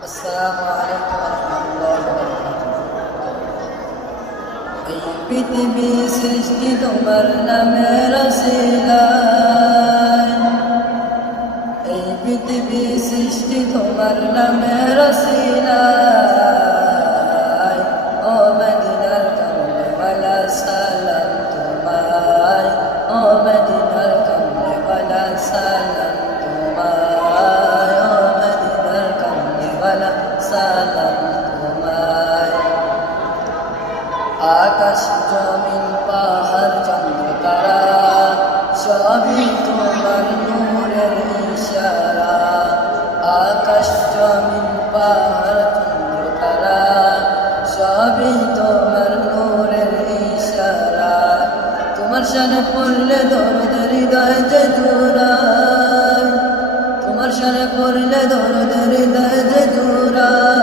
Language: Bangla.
আসসালামু আলাইকুম ওয়া রাহমাতুল্লাহি ওয়া বারাকাতুহু। এই পৃথিবী সৃষ্টি তোমার নামের ওসিলায়, এই পৃথিবী সৃষ্টি তোমার নামের ওসিলায়। ও মদিনার কামলিওয়ালা সালাম তোমায়, ও মদিনার কামলিওয়ালা সালাম তোমায়, ও মদিনার কামলিওয়ালা সালাম তোমায়। আকাশ জমিন পাহাড় চন্দ্র তারা সবই তোমার নূরের ইশারা। আকাশ জমিন পাহাড় চন্দ্র তারা সবই তোমার নূরের ইশারা। তোমার শানে পড়লে দরদ হৃদয় যে জোড়ায়, তোমার শানে পড়লে দরদ হৃদয় যে জোড়ায়।